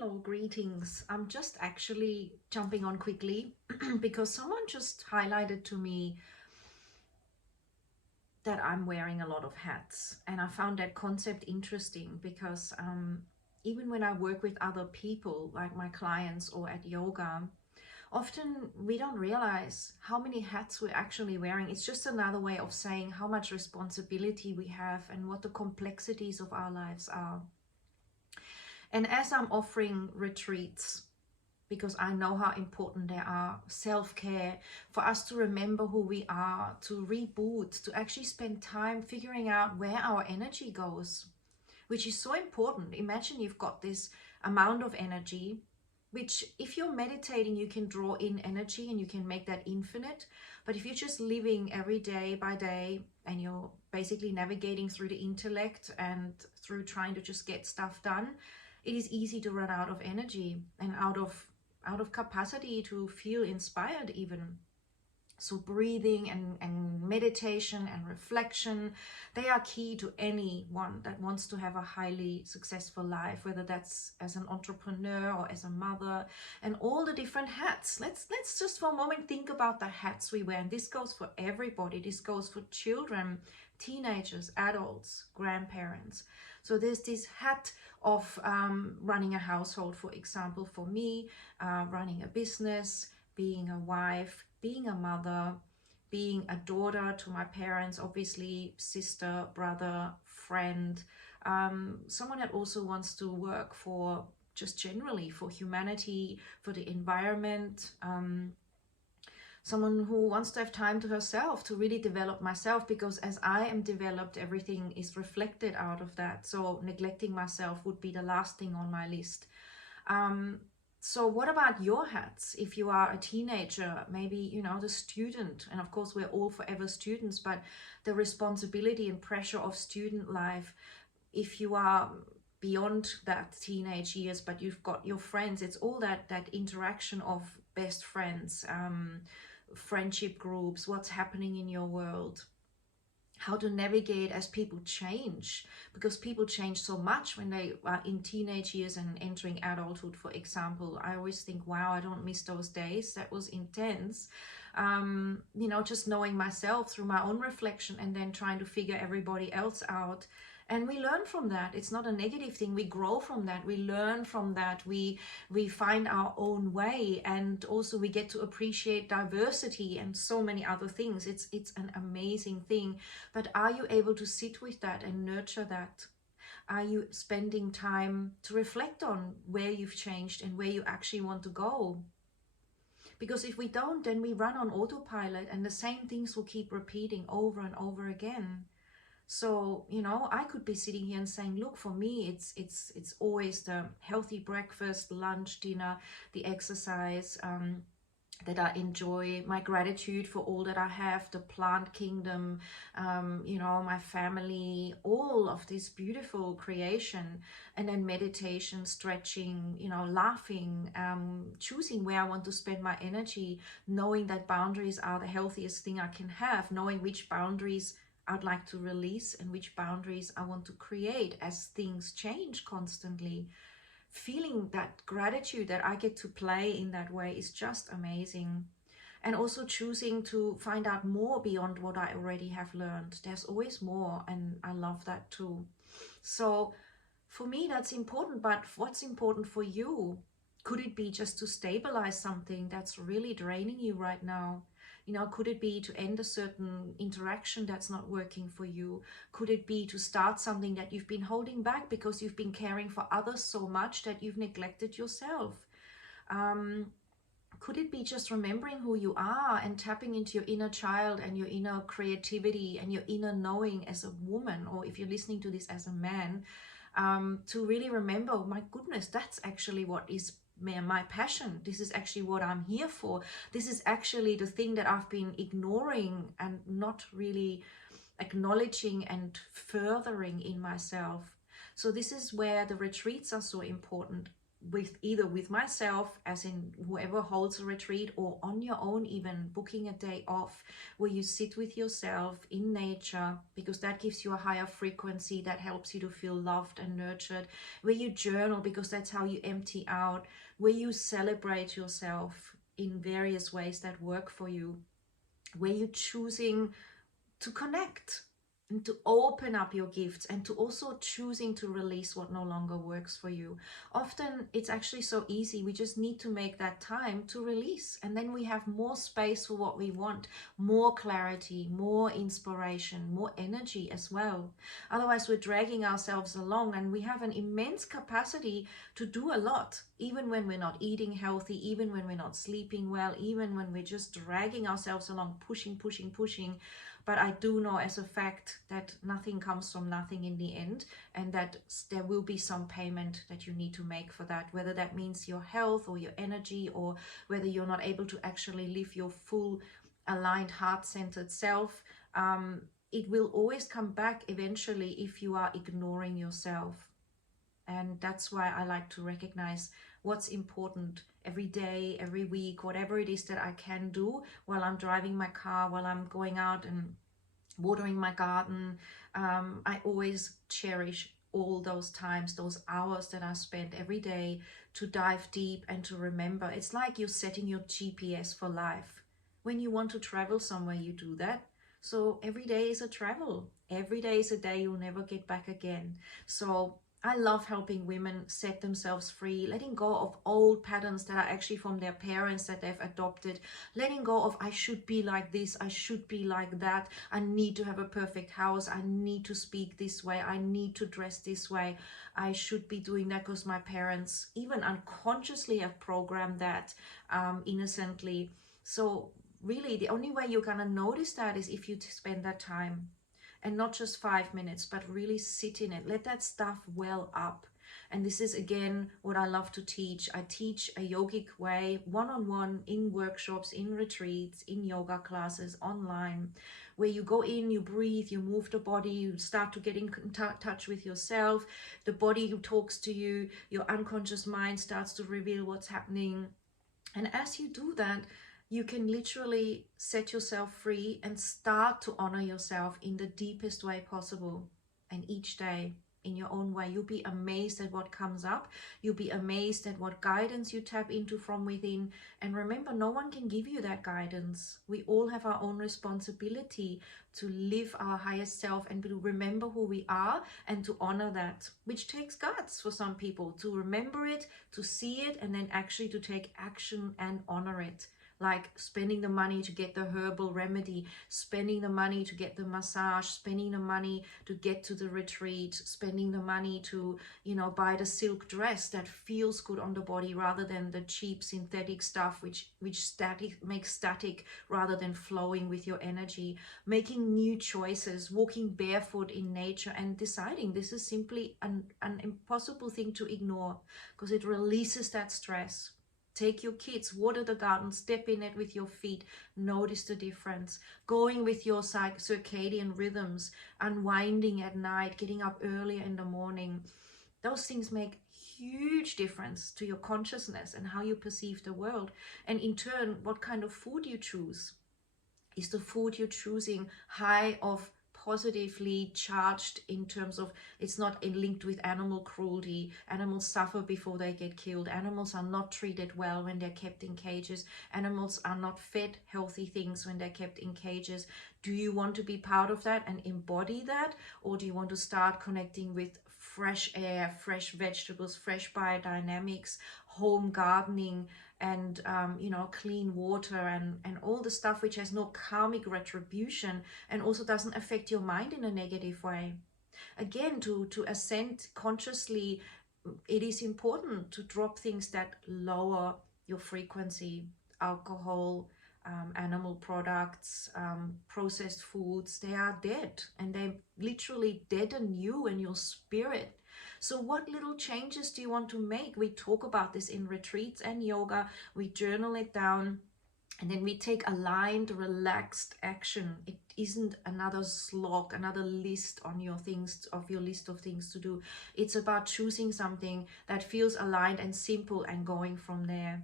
Hello, greetings. I'm just actually jumping on quickly because someone just highlighted to me that I'm wearing a lot of hats, and I found that concept interesting because even when I work with other people, like my clients or at yoga, often we don't realize how many hats we're actually wearing. It's just another way of saying how much responsibility we have and what the complexities of our lives are. And as I'm offering retreats, because I know how important they are, self-care, for us to remember who we are, to reboot, to actually spend time figuring out where our energy goes, which is so important. Imagine you've got this amount of energy, which if you're meditating, you can draw in energy and you can make that infinite. But if you're just living every day by day and you're basically navigating through the intellect and through trying to just get stuff done, it is easy to run out of energy and out of capacity to feel inspired even. So breathing and meditation and reflection, they are key to anyone that wants to have a highly successful life, whether that's as an entrepreneur or as a mother, and all the different hats. Let's just for a moment think about the hats we wear. And this goes for everybody. This goes for children, teenagers, adults, grandparents. So there's this hat of running a household, for example, for me, running a business, being a wife, being a mother, being a daughter to my parents, obviously sister, brother, friend, someone that also wants to work for just generally for humanity, for the environment, someone who wants to have time to herself, to really develop myself, because as I am developed, everything is reflected out of that. So neglecting myself would be the last thing on my list. So what about your hats? If you are a teenager, maybe, you know, the student, and of course we're all forever students, but the responsibility and pressure of student life. If you are beyond that teenage years, but you've got your friends, it's all that interaction of best friends, friendship groups, what's happening in your world, how to navigate as people change, because people change so much when they are in teenage years and entering adulthood, for example. I always think, wow, I don't miss those days. That was intense. You know, just knowing myself through my own reflection and then trying to figure everybody else out. And we learn from that. It's not a negative thing. We grow from that. We learn from that. We find our own way, and also we get to appreciate diversity and so many other things. It's an amazing thing. But are you able to sit with that and nurture that? Are you spending time to reflect on where you've changed and where you actually want to go? Because if we don't, then we run on autopilot and the same things will keep repeating over and over again. So, you know, I could be sitting here and saying, look, for me, it's always the healthy breakfast, lunch, dinner, the exercise that I enjoy, my gratitude for all that I have, the plant kingdom, you know, my family, all of this beautiful creation, and then meditation, stretching, you know, laughing, choosing where I want to spend my energy, knowing that boundaries are the healthiest thing I can have, knowing which boundaries I'd like to release and which boundaries I want to create as things change constantly. Feeling that gratitude that I get to play in that way is just amazing. And also choosing to find out more beyond what I already have learned. There's always more, and I love that too. So for me, that's important. But what's important for you? Could it be just to stabilize something that's really draining you right now? You know, could it be to end a certain interaction that's not working for you? Could it be to start something that you've been holding back because you've been caring for others so much that you've neglected yourself? Could it be just remembering who you are and tapping into your inner child and your inner creativity and your inner knowing as a woman, or if you're listening to this as a man, to really remember, oh my goodness, that's actually what is my passion. This is actually what I'm here for. This is actually the thing that I've been ignoring and not really acknowledging and furthering in myself. So this is where the retreats are so important. either with myself, as in whoever holds a retreat, or on your own, even booking a day off where you sit with yourself in nature, because that gives you a higher frequency that helps you to feel loved and nurtured, where you journal because that's how you empty out, where you celebrate yourself in various ways that work for you, where you're choosing to connect and to open up your gifts, and to also choosing to release what no longer works for you. Often it's actually so easy. We just need to make that time to release, and then we have more space for what we want, more clarity, more inspiration, more energy as well. Otherwise we're dragging ourselves along, and we have an immense capacity to do a lot, even when we're not eating healthy, even when we're not sleeping well, even when we're just dragging ourselves along, pushing. But I do know as a fact that nothing comes from nothing in the end, and that there will be some payment that you need to make for that, whether that means your health or your energy, or whether you're not able to actually live your full aligned heart-centered self. It will always come back eventually if you are ignoring yourself. And that's why I like to recognize what's important every day, every week, whatever it is that I can do while I'm driving my car, while I'm going out and watering my garden. I always cherish all those times, those hours that I spend every day to dive deep and to remember. It's like you're setting your GPS for life. When you want to travel somewhere, you do that. So every day is a travel. Every day is a day you'll never get back again. So I love helping women set themselves free, letting go of old patterns that are actually from their parents that they've adopted, letting go of I should be like this, I should be like that, I need to have a perfect house, I need to speak this way, I need to dress this way, I should be doing that because my parents even unconsciously have programmed that innocently. So really the only way you're gonna notice that is if you spend that time. And not just 5 minutes, but really sit in it. Let that stuff well up. And this is again what I love to teach. I teach a yogic way, one-on-one, in workshops, in retreats, in yoga classes, online, where you go in, you breathe, you move the body, you start to get in touch with yourself. The body talks to you, your unconscious mind starts to reveal what's happening. And as you do that, you can literally set yourself free and start to honor yourself in the deepest way possible. And each day, in your own way, you'll be amazed at what comes up. You'll be amazed at what guidance you tap into from within. And remember, no one can give you that guidance. We all have our own responsibility to live our highest self and to remember who we are and to honor that, which takes guts for some people to remember it, to see it, and then actually to take action and honor it. Like spending the money to get the herbal remedy, spending the money to get the massage, spending the money to get to the retreat, spending the money to, buy the silk dress that feels good on the body rather than the cheap synthetic stuff which makes static rather than flowing with your energy. Making new choices, walking barefoot in nature and deciding this is simply an impossible thing to ignore because it releases that stress. Take your kids, water the garden, step in it with your feet, notice the difference. Going with your circadian rhythms, unwinding at night, getting up earlier in the morning. Those things make huge difference to your consciousness and how you perceive the world. And in turn, what kind of food you choose. Is the food you're choosing high of positively charged in terms of it's not linked with animal cruelty? Animals suffer before they get killed. Animals are not treated well when they're kept in cages. Animals are not fed healthy things when they're kept in cages. Do you want to be part of that and embody that? Or do you want to start connecting with fresh air, fresh vegetables, fresh biodynamics, home gardening, and clean water and all the stuff which has no karmic retribution and also doesn't affect your mind in a negative way? Again, to ascend consciously, it is important to drop things that lower your frequency. Alcohol, animal products, processed foods, they are dead, and they literally deaden you and your spirit. So what little changes do you want to make? We talk about this in retreats and yoga. We journal it down. And then we take aligned, relaxed action. It isn't another slog, another list on your things, of your list of things to do. It's about choosing something that feels aligned and simple and going from there.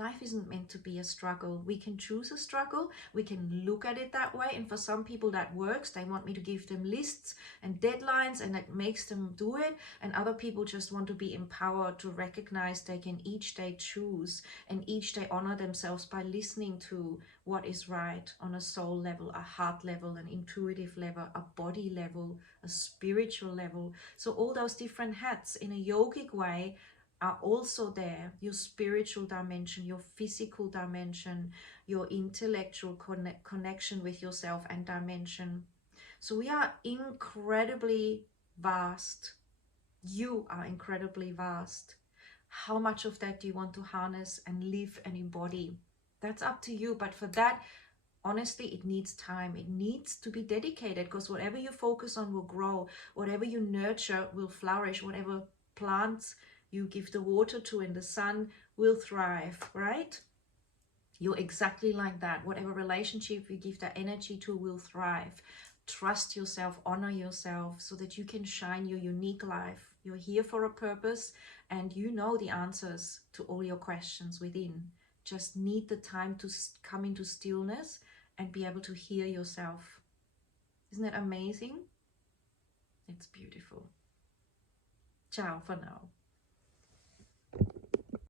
Life isn't meant to be a struggle. We can choose a struggle. We can look at it that way. And for some people that works. They want me to give them lists and deadlines and that makes them do it. And other people just want to be empowered to recognize they can each day choose and each day honor themselves by listening to what is right on a soul level, a heart level, an intuitive level, a body level, a spiritual level. So all those different hats in a yogic way are also there. Your spiritual dimension, your physical dimension, your intellectual connection with yourself and dimension. So we are incredibly vast. You are incredibly vast. How much of that do you want to harness and live and embody? That's up to you. But for that, honestly, it needs time. It needs to be dedicated, because whatever you focus on will grow. Whatever you nurture will flourish. Whatever plants you give the water to in the sun will thrive, right? You're exactly like that. Whatever relationship you give that energy to will thrive. Trust yourself, honor yourself, so that you can shine your unique life. You're here for a purpose, and you know the answers to all your questions within. Just need the time to come into stillness and be able to hear yourself. Isn't that amazing? It's beautiful. Ciao for now.